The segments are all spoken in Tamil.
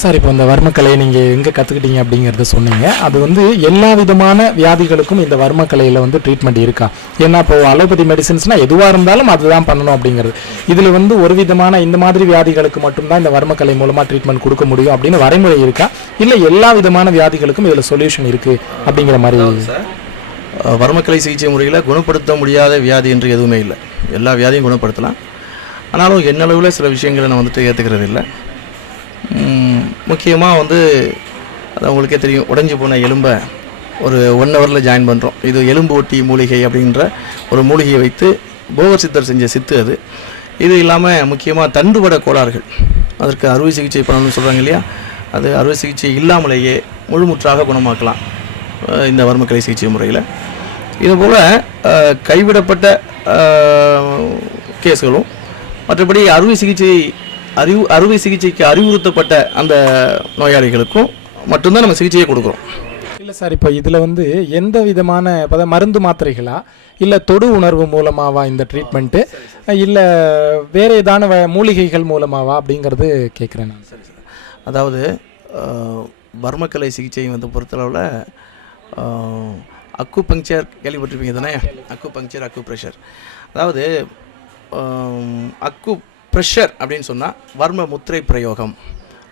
சார், இப்போ இந்த வர்மக்கலையை நீங்கள் எங்கே கற்றுக்கிட்டீங்க அப்படிங்கிறத சொன்னீங்க. அது வந்து எல்லா விதமான வியாதிகளுக்கும் இந்த வர்மக்கலையில் வந்து ட்ரீட்மெண்ட் இருக்கா? ஏன்னா இப்போ அலோபதி மெடிசின்ஸ்னால் எதுவாக இருந்தாலும் அதுதான் பண்ணணும் அப்படிங்கிறது. இதில் வந்து ஒரு விதமான இந்த மாதிரி வியாதிகளுக்கு மட்டும்தான் இந்த வர்மக்கலை மூலமாக ட்ரீட்மெண்ட் கொடுக்க முடியும் அப்படின்னு வரைமுறை இருக்கா? இல்லை எல்லா விதமான வியாதிகளுக்கும் இதில் சொல்யூஷன் இருக்குது அப்படிங்கிற மாதிரி? வர்மக்கலை சிகிச்சை முறையில் குணப்படுத்த முடியாத வியாதி என்று எதுவுமே இல்லை. எல்லா வியாதியும் குணப்படுத்தலாம். ஆனாலும் என்னளவில் சில விஷயங்களை நான் வந்துட்டு ஏற்றுக்கிறது இல்லை. முக்கியமாக வந்து அது உங்களுக்கே தெரியும், உடைஞ்சி போன எலும்பை ஒரு 1 ஹவரில் ஜாயின் பண்ணுறோம். இது எலும்பு ஒட்டி மூலிகை அப்படின்ற ஒரு மூலிகையை வைத்து போகர் சித்தர் செஞ்ச சித்து அது. இது இல்லாமல் முக்கியமாக தண்டுவட கோளாறுகள், அதற்கு அறுவை சிகிச்சை பண்ணணும்னு சொல்கிறாங்க இல்லையா, அது அறுவை சிகிச்சை இல்லாமலேயே முழுமுற்றாக குணமாக்கலாம் இந்த வர்மக்கலை சிகிச்சை முறையில். இதுபோல் கைவிடப்பட்ட கேஸ்களும், மற்றபடி அறுவை சிகிச்சைக்கு அறிவுறுத்தப்பட்ட அந்த நோயாளிகளுக்கும் மட்டும்தான் நம்ம சிகிச்சையை கொடுக்குறோம். இல்லை சார், இப்போ இதில் வந்து எந்த விதமான மருந்து மாத்திரைகளா இல்லை தொடு உணர்வு மூலமாவா இந்த ட்ரீட்மெண்ட்டு, இல்லை வேறு ஏதான மூலிகைகள் மூலமாவா அப்படிங்கிறது கேட்குறேன் நான். சரி சார், அதாவது வர்மக்கலை சிகிச்சை வந்து பொறுத்தளவில் அக்கு பங்க்சர் கேள்விப்பட்டிருப்பீங்க தானே? அக்கு பங்க்சர், அக்கு ப்ரெஷர். அதாவது அக்கு ப்ரெஷர் அப்படின்னு சொன்னால் வர்ம முத்திரை பிரயோகம்,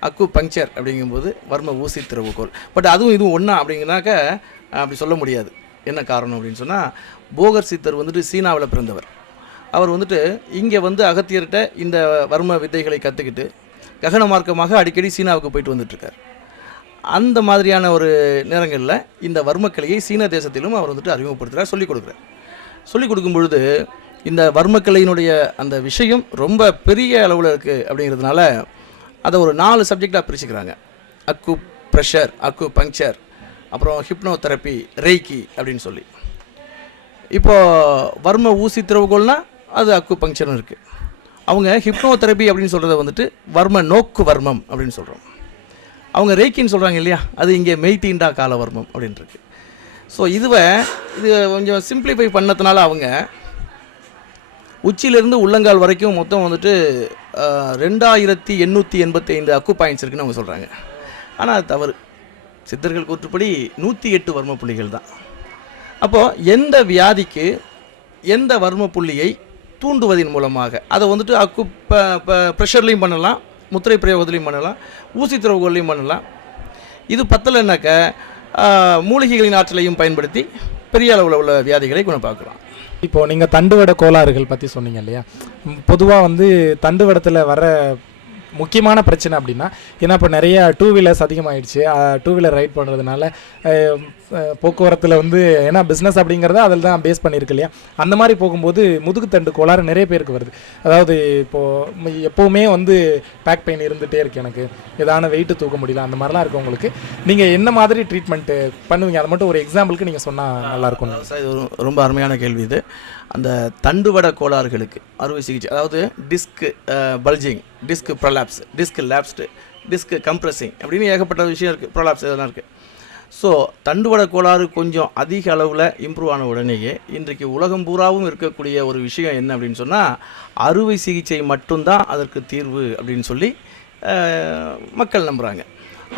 அக்கு பங்க்சர் அப்படிங்கும்போது வர்ம ஊசி திறவுகோல். பட் அதுவும் இதுவும் ஒன்றா அப்படிங்கிறனாக்க அப்படி சொல்ல முடியாது. என்ன காரணம் அப்படின்னு சொன்னால், போகர் சித்தர் வந்துட்டு சீனாவில் பிறந்தவர். அவர் வந்துட்டு இங்கே வந்து அகத்தியர்கிட்ட இந்த வர்ம வித்தைகளை கற்றுக்கிட்டு ககன மார்க்கமாக அடிக்கடி சீனாவுக்கு போயிட்டு வந்துட்டுருக்கார். அந்த மாதிரியான ஒரு நேரங்களில் இந்த வர்மக்கலையை சீன தேசத்திலும் அவர் வந்துட்டு அறிமுகப்படுத்துகிறார், சொல்லிக் கொடுக்குறார். சொல்லிக் கொடுக்கும் பொழுது இந்த வர்மக்கலையினுடைய அந்த விஷயம் ரொம்ப பெரிய அளவில் இருக்குது அப்படிங்கிறதுனால அதை ஒரு 4 சப்ஜெக்டாக பிரிச்சுக்கிறாங்க. அக்கு ப்ரெஷர், அக்கு பங்க்சர், அப்புறம் ஹிப்னோதெரப்பி, ரெய்கி அப்படின்னு சொல்லி. இப்போது வர்ம ஊசி திறவுகோல்னால் அது அக்கு பங்க்சர்னு இருக்குது. அவங்க ஹிப்னோதெரப்பி அப்படின்னு சொல்கிறத வந்துட்டு வர்ம நோக்கு வர்மம் அப்படின்னு சொல்கிறோம். அவங்க ரெய்கின்னு சொல்கிறாங்க இல்லையா, அது இங்கே மெய்தீண்டா கால வர்மம் அப்படின்ட்டுருக்கு. ஸோ இது கொஞ்சம் சிம்பிளிஃபை பண்ணதுனால அவங்க உச்சியிலிருந்து உள்ளங்கால் வரைக்கும் மொத்தம் வந்துட்டு 2885 அக்கு பாயிண்ட்ஸ் இருக்குன்னு அவங்க சொல்கிறாங்க. ஆனால் அது தவறு. சித்தர்கள் கூற்றுப்படி 108 வர்ம புள்ளிகள் தான். அப்போது எந்த வியாதிக்கு எந்த வர்ம புள்ளியை தூண்டுவதன் மூலமாக அதை வந்துட்டு அக்கு ப்ரெஷர்லையும் பண்ணலாம், முத்திரை பிரயோகத்துலையும் பண்ணலாம், ஊசி திறவுகோல்லையும் பண்ணலாம். இது பத்தலைன்னாக்க மூலிகைகளின் ஆற்றலையும் பயன்படுத்தி பெரிய அளவில் உள்ள வியாதிகளை குணப்பாக்கலாம். இப்போது நீங்கள் தண்டுவட கோளாறுகள் பற்றி சொன்னீங்க இல்லையா, பொதுவாக வந்து தண்டுவடத்தில் வர முக்கியமான பிரச்சனை அப்படின்னா, ஏன்னா இப்போ நிறைய 2 வீலர்ஸ் அதிகமாகிடுச்சு. 2 வீலர் ரைட் பண்ணுறதுனால போக்குவரத்தில் வந்து, ஏன்னா பிஸ்னஸ் அப்படிங்கிறத அதில் தான் பேஸ் பண்ணியிருக்கு இல்லையா, அந்த மாதிரி போகும்போது முதுகுத்தண்டு கோளாறு நிறைய பேருக்கு வருது. அதாவது இப்போது எப்போவுமே வந்து பேக் பெயின் இருந்துகிட்டே இருக்குது, எனக்கு ஏதான வெயிட்டு தூக்க முடியல, அந்த மாதிரிலாம் இருக்கவங்களுக்கு நீங்கள் என்ன மாதிரி ட்ரீட்மெண்ட்டு பண்ணுவீங்க? அதை மட்டும் ஒரு எக்ஸாம்பிளுக்கு நீங்கள் சொன்னால் நல்லாயிருக்கும் சார். இது ரொம்ப அருமையான கேள்வி. இது அந்த தண்டுவட கோளாறுகளுக்கு அறுவை சிகிச்சை, அதாவது disk bulging, disk prolapse, disk lapsed, disk compressing அப்படின்னு ஏகப்பட்ட விஷயம் இருக்குது. ப்ரொலாப்ஸ் இதெல்லாம் இருக்குது. ஸோ தண்டுவட கோளாறு கொஞ்சம் அதிக அளவில் இம்ப்ரூவ் ஆன உடனேயே இன்றைக்கு உலகம் பூராவும் இருக்கக்கூடிய ஒரு விஷயம் என்ன அப்படின்னு சொன்னால், அறுவை சிகிச்சை மட்டும்தான் அதற்கு தீர்வு அப்படின்னு சொல்லி மக்கள் நம்புகிறாங்க.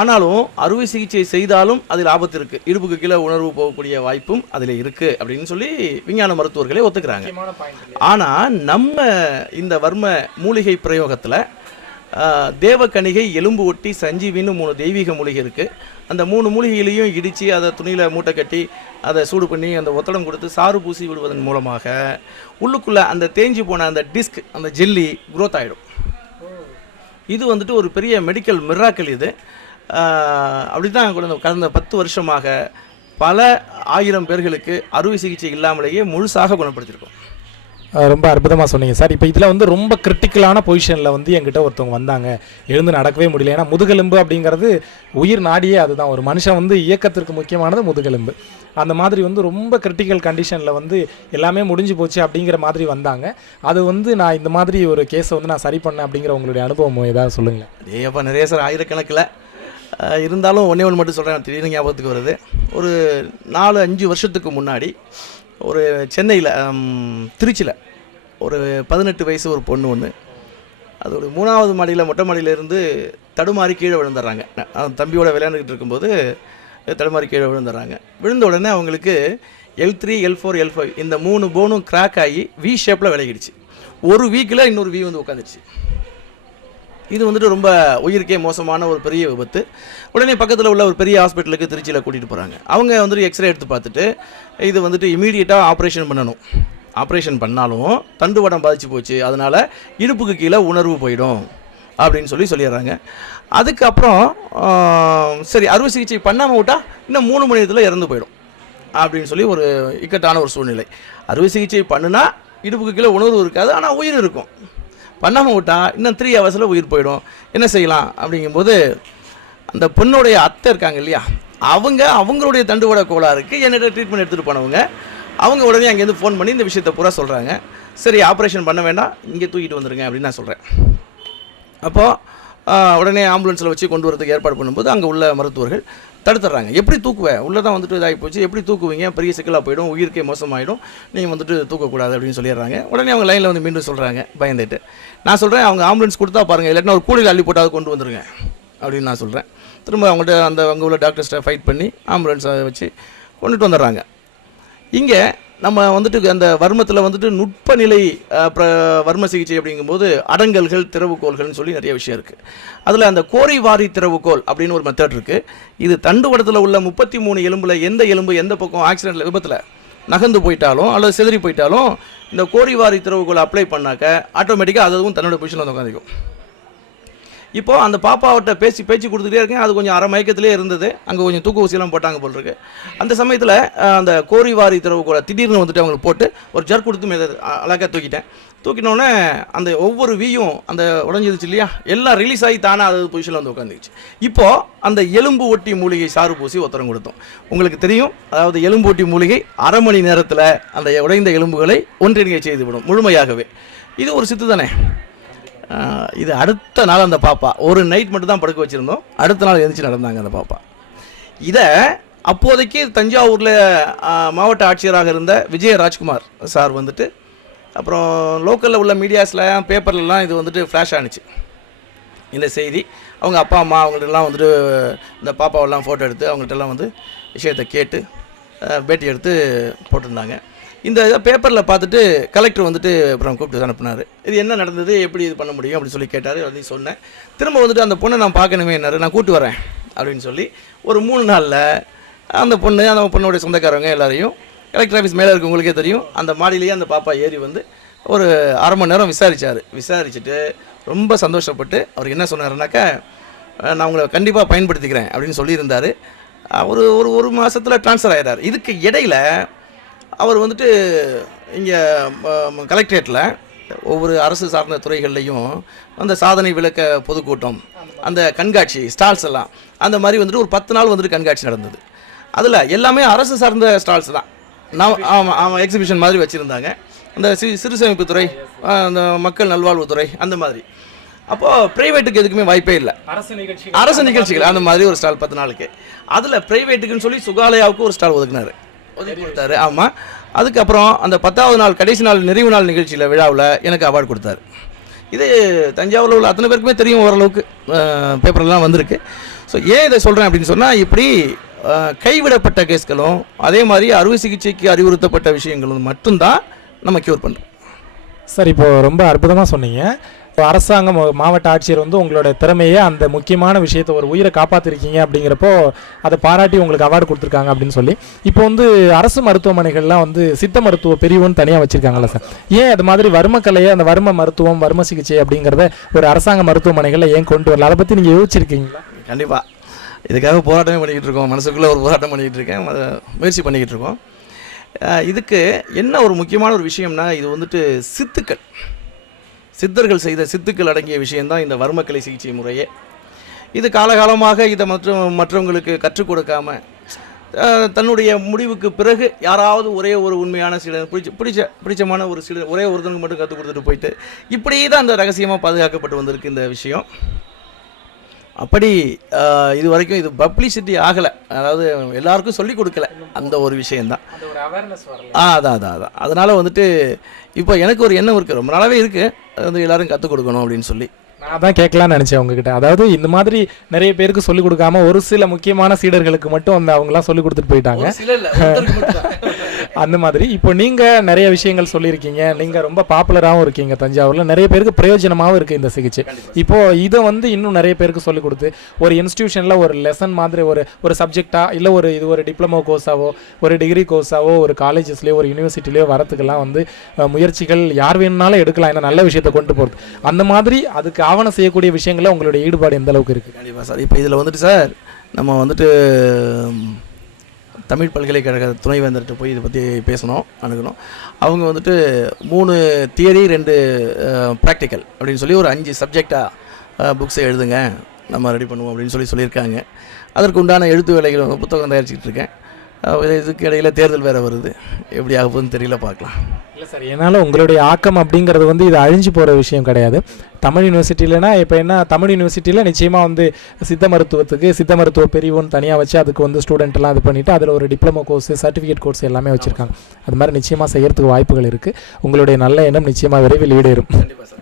ஆனாலும் அறுவை சிகிச்சை செய்தாலும் அதில் ஆபத்து இருக்குது, இடுப்புக்கு கீழே உணர்வு போகக்கூடிய வாய்ப்பும் அதில் இருக்குது அப்படின்னு சொல்லி விஞ்ஞான மருத்துவர்களே ஒத்துக்கிறாங்க. ஆனால் நம்ம இந்த வர்ம மூலிகை பிரயோகத்தில் தேவக்கணிகை, எலும்பு ஒட்டி, சஞ்சீவின்னு 3 தெய்வீக மூலிகை இருக்குது. அந்த 3 மூலிகையிலையும் இடித்து அதை துணியில் மூட்டை கட்டி அதை சூடு பண்ணி அந்த ஒத்தடம் கொடுத்து சாறு பூசி விடுவதன் மூலமாக உள்ளுக்குள்ளே அந்த தேஞ்சு போன அந்த டிஸ்க், அந்த ஜெல்லி குரோத் ஆகிடும். இது வந்துட்டு ஒரு பெரிய மெடிக்கல் மிராக்கிள். இது அப்படி தான் கடந்த 10 வருஷமாக பல 1000 பேர்களுக்கு அறுவை சிகிச்சை இல்லாமலேயே முழுசாக குணப்படுத்தியிருக்கோம். ரொம்ப அற்புதமாக சொன்னீங்க சார். இப்போ இதில் வந்து ரொம்ப கிரிட்டிக்கலான பொசிஷனில் வந்து என்கிட்ட ஒருத்தவங்க வந்தாங்க, எழுந்து நடக்கவே முடியல. ஏன்னா முதுகெலும்பு அப்படிங்கிறது உயிர் நாடியே அதுதான். ஒரு மனுஷன் வந்து இயக்கத்திற்கு முக்கியமானது முதுகெலும்பு. அந்த மாதிரி வந்து ரொம்ப கிரிட்டிக்கல் கண்டிஷனில் வந்து எல்லாமே முடிஞ்சு போச்சு அப்படிங்கிற மாதிரி வந்தாங்க. அது வந்து நான் இந்த மாதிரி ஒரு கேஸை வந்து நான் சரி பண்ணேன் அப்படிங்கிற உங்களுடைய அனுபவம் ஏதாவது சொல்லுங்களேன். ஏப்பா நிறைய சார், ஆயிரக்கணக்கில். இருந்தாலும் ஒன்றே மட்டும் சொல்கிறேன், திடீர்னு ஞாபகத்துக்கு வருது. ஒரு 4-5 வருஷத்துக்கு முன்னாடி ஒரு சென்னையில், திருச்சியில் ஒரு 18 வயசு ஒரு பொண்ணு ஒன்று, அதோட 3வது மாடியில் மொட்டை மாடியிலேருந்து தடுமாறி கீழே விழுந்துடுறாங்க. தம்பியோட விளையாண்டுக்கிட்டு இருக்கும்போது தடுமாறி கீழே விழுந்துடுறாங்க. விழுந்த உடனே அவங்களுக்கு L3 L4 L5 இந்த 3 போனும் கிராக் ஆகி வி ஷேப்பில் விலகிடுச்சு. ஒரு வீக்கில் இன்னொரு வி வந்து உட்காந்துருச்சு. இது வந்துட்டு ரொம்ப உயிருக்கே மோசமான ஒரு பெரிய விபத்து. உடனே பக்கத்தில் உள்ள ஒரு பெரிய ஹாஸ்பிட்டலுக்கு திருச்சியில் கூட்டிகிட்டு போகிறாங்க. அவங்க வந்துட்டு எக்ஸ்ரே எடுத்து பார்த்துட்டு இது வந்துட்டு இமீடியட்டாக ஆப்ரேஷன் பண்ணணும். ஆப்ரேஷன் பண்ணாலும் தண்டுவடம் பாதிச்சு போச்சு, அதனால் இடுப்புக்கு கீழே உணர்வு போயிடும் அப்படின்னு சொல்லிடுறாங்க. அதுக்கப்புறம் சரி அறுவை சிகிச்சை பண்ணாமல் விட்டால் இன்னும் 3 மணி நேரத்தில் இறந்து போயிடும் அப்படின்னு சொல்லி ஒரு இக்கட்டான ஒரு சூழ்நிலை. அறுவை சிகிச்சை பண்ணுனா இடுப்புக்கு கீழே உணர்வு இருக்காது, ஆனால் உயிர் இருக்கும். பண்ணாமல் விட்டால் இன்னும் 3 ஹவர்ஸில் உயிர் போயிடும். என்ன செய்யலாம் அப்படிங்கும்போது அந்த பொண்ணுடைய அத்தை இருக்காங்க இல்லையா, அவங்களுடைய தண்டுவட கோளாறுக்கு என்னிட்ட ட்ரீட்மெண்ட் எடுத்துகிட்டு போனவங்க. அவங்க உடனே அங்கேருந்து ஃபோன் பண்ணி இந்த விஷயத்தை பூரா சொல்கிறாங்க. சரி ஆப்ரேஷன் பண்ண வேண்டாம், இங்கே தூக்கிட்டு வந்துடுங்க அப்படின்னு நான் சொல்கிறேன். அப்போது உடனே ஆம்புலன்ஸில் வச்சு கொண்டு வரதுக்கு ஏற்பாடு பண்ணும்போது அங்கே உள்ள மருத்துவர்கள் தடுத்துடுறாங்க. எப்படி தூக்குவேன், உள்ளே தான் வந்துட்டு இதாகி போச்சு, எப்படி தூக்குவீங்க, பெரிய சிக்கலாக போயிடும், உயிருக்கே மோசமாகிடும், நீங்கள் வந்துட்டு தூக்கக்கூடாது அப்படின்னு சொல்லிடுறாங்க. உடனே அவங்க லைனில் வந்து மீண்டும் சொல்கிறாங்க பயந்துட்டு. நான் சொல்கிறேன் அவங்க ஆம்புலன்ஸ் கொடுத்தா பாருங்கள், இல்லாட்டினா ஒரு கூடையில் அள்ளி போட்டாவது கொண்டு வந்துருங்க அப்படின்னு நான் சொல்கிறேன். திரும்ப அவங்கள்ட்ட அங்கே உள்ள டாக்டர்ஸ்ட்டை ஃபைட் பண்ணி ஆம்புலன்ஸை வச்சு கொண்டுட்டு வந்துடுறாங்க. இங்கே நம்ம வந்துட்டு அந்த வர்மத்தில் வந்துட்டு நுட்ப நிலை வர்ம சிகிச்சை அப்படிங்கும்போது அடங்கல்கள் திறவுகோள்கள்னு சொல்லி நிறைய விஷயம் இருக்குது. அதில் அந்த கோரிவாரி திறவுகோல் அப்படின்னு ஒரு மெத்தட் இருக்குது. இது தண்டுவடத்தில் உள்ள 33 எலும்பில் எந்த எலும்பு எந்த பக்கம் ஆக்சிடென்ட்டில் விபத்தில் நகர்ந்து போயிட்டாலும் அல்லது சிதறி போயிட்டாலும் இந்த கோரிவாரி திறவுகோல் அப்ளை பண்ணாக்க ஆட்டோமேட்டிக்காக அதுவும் தன்னோட பொசிஷனில் வந்து உட்காந்துக்கும். இப்போது அந்த பாப்பாவட்ட பேச்சு கொடுத்துட்டே இருக்கேன். அது கொஞ்சம் அரை மயக்கத்திலே இருந்தது. அங்கே கொஞ்சம் தூக்கு ஊசியெல்லாம் போட்டாங்க போல் இருக்கு. அந்த சமயத்தில் அந்த கோரிவாரி திறவுகோலை திடீர்னு வந்துட்டு அவங்களுக்கு போட்டு ஒரு ஜர்க் கொடுத்து அழகாக தூக்கினோடனே அந்த ஒவ்வொரு வீயும் அந்த உடஞ்சிருச்சு இல்லையா, எல்லாம் ரிலீஸ் ஆகி தானே அது பொசிஷனில் வந்து உட்காந்துச்சு. இப்போது அந்த எலும்பு ஒட்டி மூலிகை சாறு பூசி ஒத்தரம் கொடுத்தோம். உங்களுக்கு தெரியும், அதாவது எலும்பு ஒட்டி மூலிகை அரை மணி நேரத்தில் அந்த உடைந்த எலும்புகளை ஒன்றிணைய செய்துவிடும் முழுமையாகவே. இது ஒரு சித்து தானே. இது அடுத்த நாள் அந்த பாப்பா ஒரு நைட் மட்டும் தான் படுக்க வச்சுருந்தோம். அடுத்த நாள் எழுந்துச்சு நடந்தாங்க அந்த பாப்பா. இதை அப்போதைக்கு தஞ்சாவூரில் மாவட்ட ஆட்சியராக இருந்த விஜய ராஜ்குமார் சார் வந்துட்டு, அப்புறம் லோக்கலில் உள்ள மீடியாஸில் பேப்பர்லலாம் இது வந்துட்டு ஃப்ளாஷ் ஆனிச்சு இந்த செய்தி. அவங்க அப்பா அம்மா அவங்கள்ட்டெல்லாம் வந்துட்டு இந்த பாப்பாவெல்லாம் ஃபோட்டோ எடுத்து அவங்கள்ட்டெல்லாம் வந்து விஷயத்தை கேட்டு பேட்டி எடுத்து போட்டிருந்தாங்க. இந்த இதை பேப்பரில் பார்த்துட்டு கலெக்டர் வந்துட்டு அப்புறம் கூப்பிட்டு அனுப்புனார். இது என்ன நடந்தது, எப்படி இது பண்ண முடியும் அப்படின்னு சொல்லி கேட்டார். அப்படின்னு சொன்னேன். திரும்ப வந்துட்டு அந்த பொண்ணை நான் பார்க்கணுமே என்னாரு, நான் கூப்பிட்டு வரேன் அப்படின்னு சொல்லி ஒரு 3 நாளில் அந்த பொண்ணுடைய சொந்தக்காரவங்க எல்லாரையும் கலெக்டர் ஆஃபீஸ் மேலே இருக்கவங்களுக்கே தெரியும், அந்த மாடியிலேயே அந்த பாப்பா ஏறி வந்து ஒரு அரை மணி நேரம் விசாரிச்சுட்டு ரொம்ப சந்தோஷப்பட்டு அவர் என்ன சொன்னாருனாக்கா, நான் உங்களை கண்டிப்பாக பயன்படுத்திக்கிறேன் அப்படின்னு சொல்லியிருந்தார். ஒரு மாதத்தில் ட்ரான்ஸ்ஃபர் ஆகிடார். இதுக்கு இடையில் அவர் வந்துட்டு இங்கே கலெக்டரேட்டில் ஒவ்வொரு அரசு சார்ந்த துறைகள்லையும் அந்த சாதனை விளக்க பொதுக்கூட்டம், அந்த கண்காட்சி ஸ்டால்ஸ் எல்லாம் அந்த மாதிரி வந்துட்டு ஒரு 10 நாள் வந்துட்டு கண்காட்சி நடந்தது. அதில் எல்லாமே அரசு சார்ந்த ஸ்டால்ஸ் தான். ஆமாம் எக்ஸிபிஷன் மாதிரி வச்சுருந்தாங்க. அந்த சிறு சேமிப்புத்துறை, அந்த மக்கள் நல்வாழ்வுத்துறை அந்த மாதிரி. அப்போது ப்ரைவேட்டுக்கு எதுக்குமே வாய்ப்பே இல்லை. அரசு நிகழ்ச்சிகள் அந்த மாதிரி ஒரு ஸ்டால் 10 நாளுக்கு. அதில் ப்ரைவேட்டுக்குன்னு சொல்லி சுகாலயாவுக்கு ஒரு ஸ்டால் ஒதுக்கி கொடுத்தாரு. ஆமாம். அதுக்கப்புறம் அந்த 10வது நாள் கடைசி நாள் நிறைவு நாள் நிகழ்ச்சியில் விழாவில் எனக்கு அவார்டு கொடுத்தாரு. இது தஞ்சாவூரில் உள்ள அத்தனை பேருக்குமே தெரியும், ஓரளவுக்கு பேப்பர்லாம் வந்திருக்கு. ஸோ ஏன் இதை சொல்கிறேன் அப்படின்னு சொன்னால், இப்படி கைவிடப்பட்ட கேஸ்களும் அதே மாதிரி அறுவை சிகிச்சைக்கு அறிவுறுத்தப்பட்ட விஷயங்களும் மட்டும்தான் நம்ம க்யூர் பண்ணுறோம். சார், இப்போது ரொம்ப அற்புதமாக சொன்னீங்க. அரசாங்கம் மாவட்ட ஆட்சியர் வந்து உங்களோட திறமையை அந்த முக்கியமான விஷயத்தை ஒரு உயிரை காப்பாற்றிருக்கீங்க அப்படிங்கிறப்போ அதை பாராட்டி உங்களுக்கு அவார்டு கொடுத்துருக்காங்க அப்படின்னு சொல்லி, இப்போ வந்து அரசு மருத்துவமனைகள்லாம் வந்து சித்த மருத்துவ பிரிவுன்னு தனியாக வச்சுருக்காங்கல்ல சார், ஏன் அது மாதிரி வர்மக்கலையை அந்த வர்ம மருத்துவம் வர்ம சிகிச்சை அப்படிங்கிறத ஒரு அரசாங்க மருத்துவமனைகளில் ஏன் கொண்டு வரல, அதை பற்றி நீங்கள் யோசிச்சிருக்கீங்களா? கண்டிப்பாக இதுக்காக போராட்டமே பண்ணிக்கிட்டு இருக்கோம். மனசுக்குள்ளே ஒரு போராட்டம் பண்ணிக்கிட்டு இருக்கேன், முயற்சி பண்ணிக்கிட்டு இருக்கோம். இதுக்கு என்ன ஒரு முக்கியமான ஒரு விஷயம்னா, இது வந்துட்டு சித்தர்கள் செய்த சித்துக்கள் அடங்கிய விஷயந்தான் இந்த வர்மக்கலை சிகிச்சை முறையே. இது காலகாலமாக இதை மற்றவங்களுக்கு கற்றுக் கொடுக்காம தன்னுடைய முடிவுக்கு பிறகு யாராவது ஒரே ஒரு உண்மையான சீடர் பிடிச்சமான ஒரு சீடர் ஒரே ஒருத்தனுக்கு மட்டும் கற்றுக் கொடுத்துட்டு போயிட்டு இப்படி தான் அந்த ரகசியமாக பாதுகாக்கப்பட்டு வந்திருக்கு இந்த விஷயம். அப்படி இது வரைக்கும் இது பப்ளிசிட்டி ஆகலை, அதாவது எல்லாருக்கும் சொல்லிக் கொடுக்கல, அந்த ஒரு விஷயந்தான். அதான் அதனால் வந்துட்டு இப்போ எனக்கு ஒரு எண்ணம் இருக்குது, ரொம்ப நாளாகவே இருக்குது, அது வந்து எல்லோரும் கற்றுக் கொடுக்கணும் அப்படின்னு சொல்லி. நான் தான் கேட்கலாம்னு நினச்சேன் உங்ககிட்ட. அதாவது இந்த மாதிரி நிறைய பேருக்கு சொல்லிக் கொடுக்காம ஒரு சில முக்கியமான சீடர்களுக்கு மட்டும் அந்த அவங்களாம் சொல்லிக் கொடுத்துட்டு போயிட்டாங்க. ஒரு சில இல்ல, ஒருத்தருக்கு மட்டும்தான். அந்த மாதிரி இப்போ நீங்கள் நிறைய விஷயங்கள் சொல்லியிருக்கீங்க, நீங்கள் ரொம்ப பாப்புலராகவும் இருக்கீங்க தஞ்சாவூரில், நிறைய பேருக்கு பிரயோஜனமாகவும் இருக்குது இந்த சிகிச்சை. இப்போது இதை வந்து இன்னும் நிறைய பேருக்கு சொல்லிக் கொடுத்து ஒரு இன்ஸ்டியூஷனில் ஒரு லெசன் மாதிரி ஒரு சப்ஜெக்டாக இல்லை இது ஒரு டிப்ளமோ கோர்ஸாவோ ஒரு டிகிரி கோர்ஸாவோ ஒரு காலேஜஸ்லேயோ ஒரு யூனிவர்சிட்டிலையோ வரத்துக்கெல்லாம் வந்து முயற்சிகள் யார் வேணும்னாலும் எடுக்கலாம், என்ன நல்ல விஷயத்தை கொண்டு போகிறது. அந்த மாதிரி அதுக்கு ஆவணம் செய்யக்கூடிய விஷயங்களில் உங்களுடைய ஈடுபாடு எந்த அளவுக்கு இருக்குது? கண்டிப்பாக சார். இப்போ இதில் வந்துட்டு சார் நம்ம வந்துட்டு தமிழ் பல்கலைக்கழக துணைவேந்தர்கிட்ட போய் இதை பற்றி பேசணும், அணுகணும். அவங்க வந்துட்டு 3 தியரி 2 ப்ராக்டிக்கல் அப்படின்னு சொல்லி ஒரு 5 சப்ஜெக்டாக புக்ஸை எழுதுங்க, நம்ம ரெடி பண்ணுவோம் அப்படின்னு சொல்லியிருக்காங்க. அதற்கு உண்டான எழுத்து வேலைகள் புத்தகம் தயாரிச்சுட்டு இருக்கேன். இதுக்கு இடையில் தேர்தல் வேறு வருது, எப்படி ஆக போகுதுன்னு தெரியல, பார்க்கலாம். இல்லை சார், ஏன்னாலும் உங்களுடைய ஆக்கம் அப்படிங்கிறது வந்து இது அழிஞ்சு போகிற விஷயம் கிடையாது. தமிழ் யூனிவர்சிட்டியிலனா இப்போ என்ன, தமிழ் யூனிவர்சிட்டியில் நிச்சயமாக வந்து சித்த மருத்துவத்துக்கு சித்த மருத்துவ பிரிவுன்னு தனியாக வச்சு அதுக்கு வந்து ஸ்டூடெண்ட்லாம் இது பண்ணிவிட்டு அதில் ஒரு டிப்ளமோ கோர்ஸ் சர்டிஃபிகேட் கோர்ஸ் எல்லாமே வச்சுருக்காங்க. அது மாதிரி நிச்சயமாக செய்கிறதுக்கு வாய்ப்புகள் இருக்குது. உங்களுடைய நல்ல எண்ணம் நிச்சயமாக விரைவில் ஈடேறும். கண்டிப்பாக சார்.